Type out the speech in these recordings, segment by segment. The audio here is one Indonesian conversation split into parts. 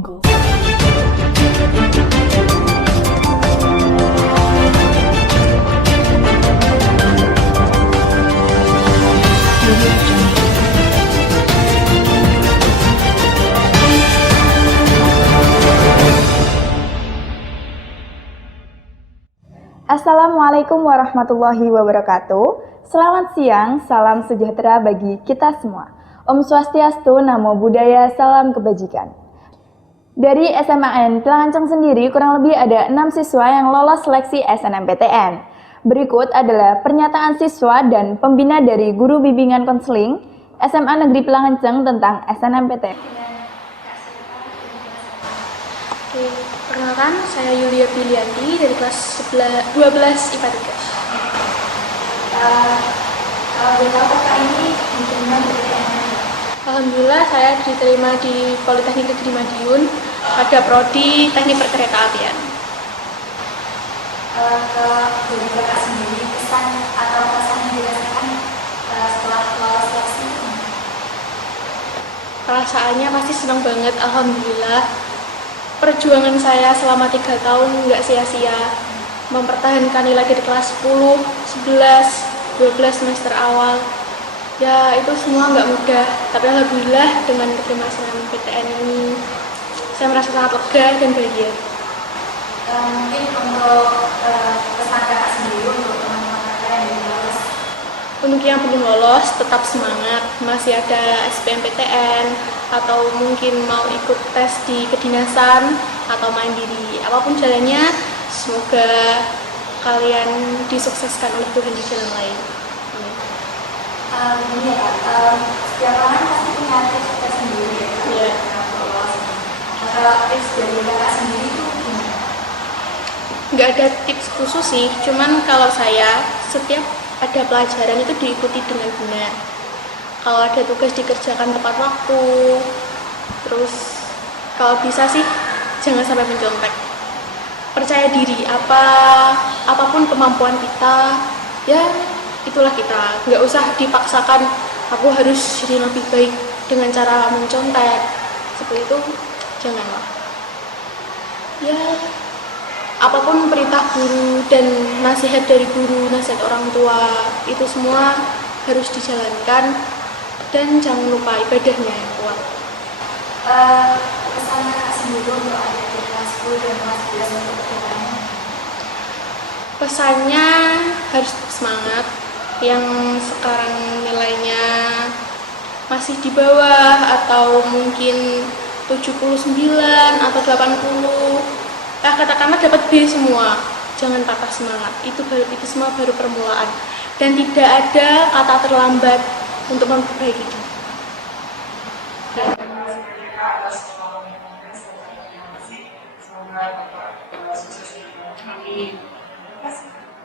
Assalamualaikum warahmatullahi wabarakatuh. Selamat siang, salam sejahtera bagi kita semua. Om Swastiastu, Namo Buddhaya, salam kebajikan. Dari SMAN Pilanganceng sendiri kurang lebih ada 6 siswa yang lolos seleksi SNMPTN. Berikut adalah pernyataan siswa dan pembina dari Guru Bimbingan Konseling SMA Negeri Pilanganceng tentang SNMPTN. Perkenalkan, saya Yulia Pilianti dari kelas 12 IPA 3. Kalau boleh tahu kakak ini diterima di PTN? Alhamdulillah saya diterima di Politeknik Negeri Madiun pada prodi Teknik Perkeretaapian. Dari kakak sendiri, pesan atau pesan yang dirasakan setelah lolos seleksi? Perasaannya pasti senang banget, alhamdulillah. Perjuangan saya selama 3 tahun nggak sia-sia, mempertahankan nilai di kelas 10, 11, 12 semester awal. Ya itu semua nggak mudah, tapi alhamdulillah dengan keterima SNMPTN ini saya merasa sangat lega dan bahagia. Mungkin untuk pesan kakak sendiri untuk teman-teman kakak yang belum lolos? Untuk yang belum lolos tetap semangat, masih ada SBMPTN atau mungkin mau ikut tes di kedinasan atau mandiri. Apapun jalannya, semoga kalian disukseskan oleh Tuhan di jalan lain. Ini ya Kak, setiap orang pasti punya tips sendiri ya Kak? Iya. Kalau tips dari kakak sendiri itu gimana? Nggak ada tips khusus sih, cuman kalau saya setiap ada pelajaran itu diikuti dengan benar. Kalau ada tugas dikerjakan tepat waktu, terus kalau bisa sih jangan sampai mencontek. Percaya diri, apapun kemampuan kita, ya itulah kita. Nggak usah dipaksakan, aku harus jadi lebih baik dengan cara mencontek. Seperti itu, janganlah. Ya, apapun perintah guru dan nasihat dari guru, nasihat orang tua, itu semua harus dijalankan dan jangan lupa ibadahnya yang kuat. Pesan kakak sendiri untuk adik di kelas 10 dan kelas 11 untuk kedepannya? Pesannya harus semangat, yang sekarang nilainya masih di bawah atau mungkin 79 atau 80, katakanlah dapat B semua, jangan patah semangat. Itu semua baru permulaan dan tidak ada kata terlambat untuk memperbaiki diri.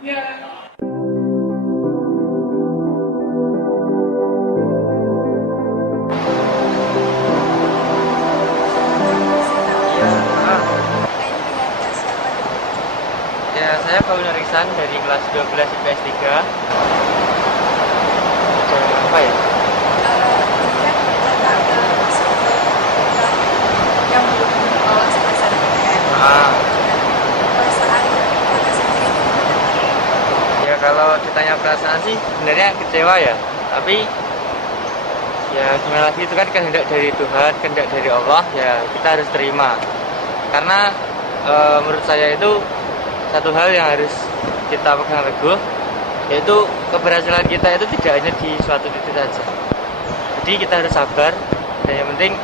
Ya, saya Paul Nuriksan dari kelas 12 IPS 3. Apa ya? Yang belum lolos SNMPTN. Perasaan kakak sendiri gimana? Ya kalau ditanya perasaan sih sebenarnya kecewa ya. Tapi ya gimana lagi, itu kan kehendak dari Tuhan, kehendak dari Allah, ya kita harus terima. Karena menurut saya itu satu hal yang harus kita pegang teguh, yaitu keberhasilan kita itu tidak hanya di suatu titik saja. Jadi kita harus sabar dan yang penting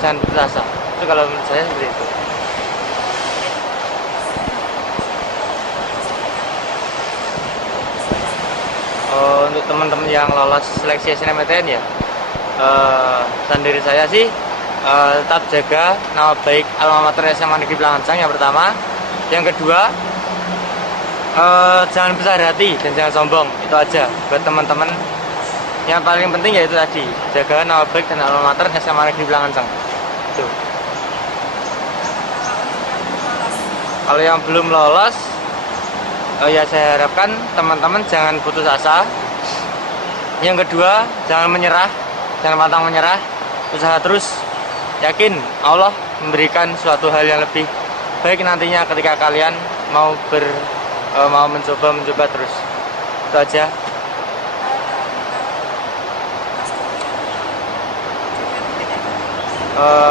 jangan putus asa. Itu kalau menurut saya seperti itu. Untuk teman-teman yang lolos seleksi SNMPTN ya, pesan dari saya sih tetap jaga nama baik alma mater SMA Negeri Pilanganceng yang pertama. Yang kedua, jangan besar hati dan jangan sombong. Itu aja buat teman-teman. Yang paling penting yaitu tadi, jaga nama baik dan alma mater SMA Negeri Pilanganceng. Itu. Kalau yang belum lolos, ya saya harapkan teman-teman jangan putus asa. Yang kedua, jangan menyerah, jangan pantang menyerah, usaha terus, yakin Allah memberikan suatu hal yang lebih baik nantinya ketika kalian mau mencoba terus. Itu aja.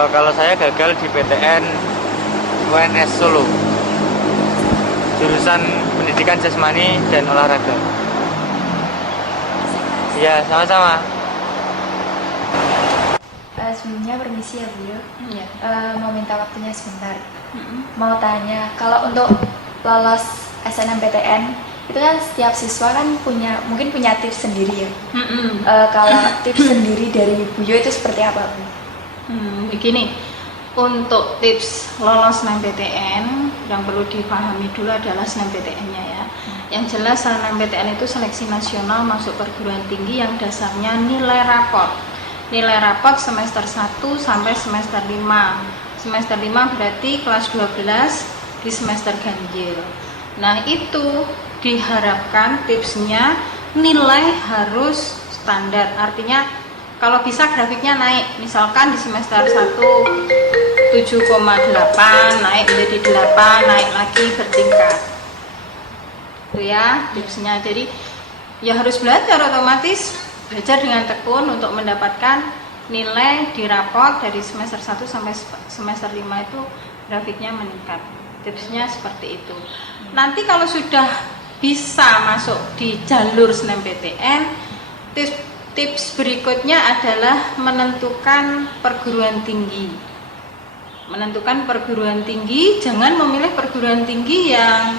Kalau saya gagal di PTN UNS Solo, jurusan pendidikan jasmani dan olahraga. Iya, sama-sama. Sebelumnya permisi ya Bu. Iya. Mau minta waktunya sebentar. Mau tanya, kalau untuk lolos SNMPTN itu kan setiap siswa kan mungkin punya tips sendiri ya. Kalau tips sendiri dari Bu Yo itu seperti apa Bu? Begini, untuk tips lolos SNMPTN yang perlu dipahami dulu adalah SNMPTN-nya ya. Yang jelas SNMPTN itu seleksi nasional masuk perguruan tinggi yang dasarnya nilai raport. Nilai raport semester 1 sampai semester 5. Semester 5 berarti kelas 12 di semester ganjil. Nah, itu diharapkan tipsnya nilai harus standar. Artinya kalau bisa grafiknya naik. Misalkan di semester 1 7,8 naik menjadi 8, naik lagi bertingkat. Itu ya tipsnya. Jadi ya harus belajar, otomatis belajar dengan tekun untuk mendapatkan nilai di raport dari semester 1 sampai semester 5 itu grafiknya meningkat. Tipsnya seperti itu. Nanti kalau sudah bisa masuk di jalur SNMPTN, tips berikutnya adalah menentukan perguruan tinggi. Menentukan perguruan tinggi, jangan memilih perguruan tinggi yang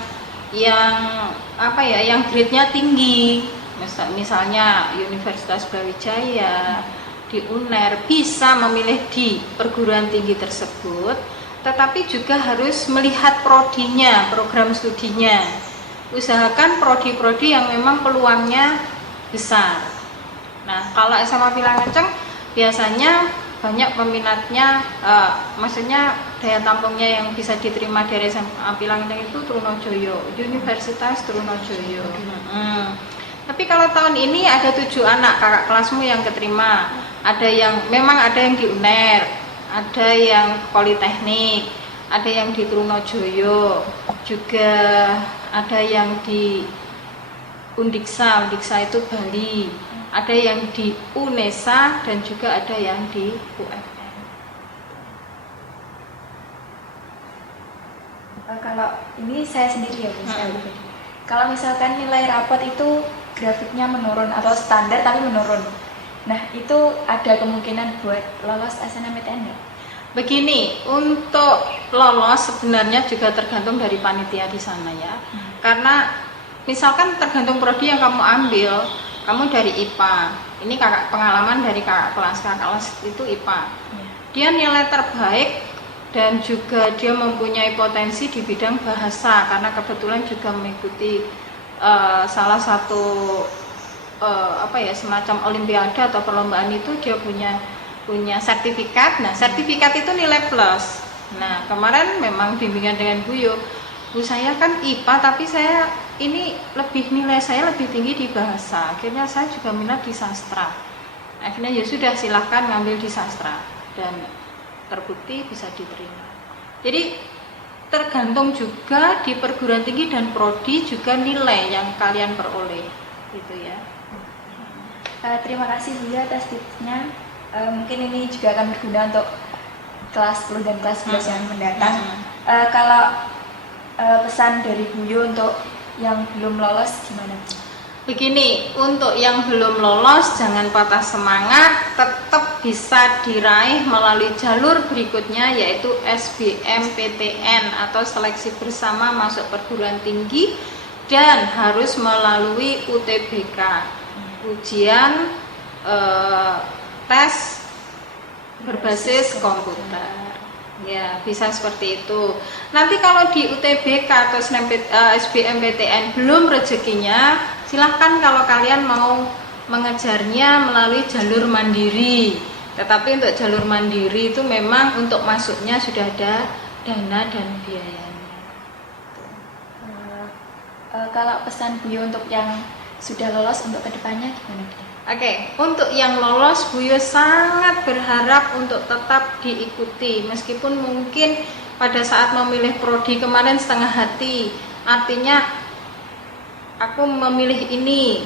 grade-nya tinggi. Misalnya Universitas Brawijaya, di UNER, bisa memilih di perguruan tinggi tersebut, tetapi juga harus melihat prodinya, program studinya. Usahakan prodi-prodi yang memang peluangnya besar. Nah, kalau SMA Pilangenceng biasanya banyak peminatnya, maksudnya daya tampungnya yang bisa diterima dari SMA Pilangenceng itu Trunojoyo, Universitas Trunojoyo. Tapi kalau tahun ini ada 7 anak kakak kelasmu yang keterima. Ada yang di UNER, ada yang Politeknik, ada yang di Trunojoyo, juga ada yang di Undiksa itu Bali, ada yang di UNESA, dan juga ada yang di UFM. Kalau ini saya sendiri ya Bu. Kalau misalkan nilai rapot itu grafiknya menurun atau standar tapi menurun, nah itu ada kemungkinan buat lolos SNMPTN nggak? Begini, untuk lolos sebenarnya juga tergantung dari panitia di sana ya. Karena misalkan tergantung prodi yang kamu ambil, kamu dari IPA, ini pengalaman dari kakak kelas itu IPA. Dia nilai terbaik dan juga dia mempunyai potensi di bidang bahasa karena kebetulan juga mengikuti salah satu semacam olimpiade atau perlombaan itu, dia punya sertifikat. Nah, sertifikat itu nilai plus. Nah, kemarin memang bimbingan dengan Bu Yo, Bu saya kan IPA tapi saya ini nilai saya lebih tinggi di bahasa. Akhirnya saya juga minat di sastra. Akhirnya ya sudah, silahkan ngambil di sastra dan terbukti bisa diterima. Jadi tergantung juga di perguruan tinggi dan prodi juga nilai yang kalian peroleh, gitu ya. Terima kasih Bu Yo atas tipsnya. Mungkin ini juga akan berguna untuk kelas 10 dan kelas 11 yang mendatang. Kalau pesan dari Bu Yo untuk yang belum lolos gimana? Begini, untuk yang belum lolos jangan patah semangat, tetap bisa diraih melalui jalur berikutnya yaitu SBMPTN atau seleksi bersama masuk perguruan tinggi, dan harus melalui UTBK, ujian tes berbasis komputer. Ya, bisa seperti itu. Nanti kalau di UTBK atau SBMPTN belum rezekinya, silahkan kalau kalian mau mengejarnya melalui jalur mandiri. Tetapi untuk jalur mandiri itu memang untuk masuknya sudah ada dana dan biayanya. Kalau pesan Bu Yo untuk yang sudah lolos untuk kedepannya gimana? Oke, untuk yang lolos Bu Yo sangat berharap untuk tetap diikuti meskipun mungkin pada saat memilih prodi kemarin setengah hati. Artinya aku memilih ini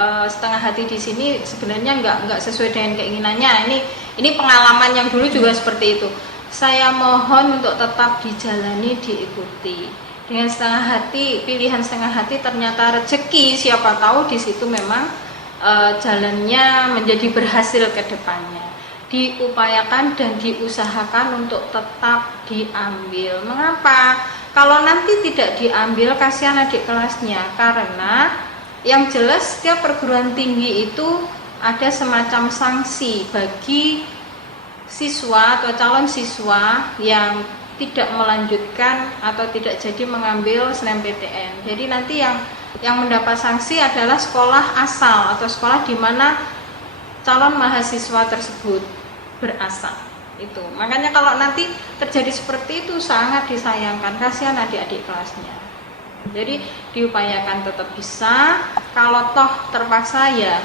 setengah hati di sini sebenarnya nggak sesuai dengan keinginannya. Ini pengalaman yang dulu juga seperti itu. Saya mohon untuk tetap dijalani, diikuti. Dengan setengah hati, pilihan setengah hati ternyata rezeki, siapa tahu di situ memang jalannya menjadi berhasil ke depannya. Diupayakan dan diusahakan untuk tetap diambil. Mengapa? Kalau nanti tidak diambil, kasihan adik kelasnya, karena yang jelas setiap perguruan tinggi itu ada semacam sanksi bagi siswa atau calon siswa yang tidak melanjutkan atau tidak jadi mengambil SNMPTN. Jadi nanti yang mendapat sanksi adalah sekolah asal atau sekolah di mana calon mahasiswa tersebut berasal. Itu. Makanya kalau nanti terjadi seperti itu sangat disayangkan, kasihan adik-adik kelasnya. Jadi diupayakan tetap bisa. Kalau toh terpaksa ya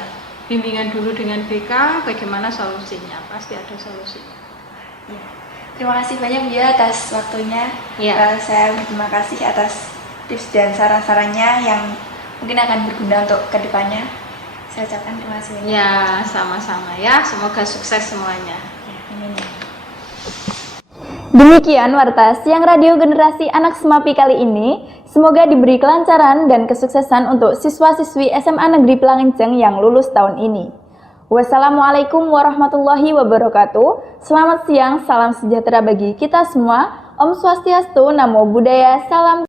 bimbingan dulu dengan BK, bagaimana solusinya? Pasti ada solusinya. Terima kasih banyak Bu Yo atas waktunya. Ya. Saya berterima kasih atas tips dan saran-sarannya yang mungkin akan berguna untuk kedepannya. Saya ucapkan terima kasih banyak. Ya, sama-sama ya. Semoga sukses semuanya. Ya, amin. Demikian warta siang radio generasi anak Semapi kali ini. Semoga diberi kelancaran dan kesuksesan untuk siswa-siswi SMA Negeri Pelangenceng yang lulus tahun ini. Wassalamualaikum warahmatullahi wabarakatuh. Selamat siang, salam sejahtera bagi kita semua. Om Swastiastu, Namo Buddhaya, salam.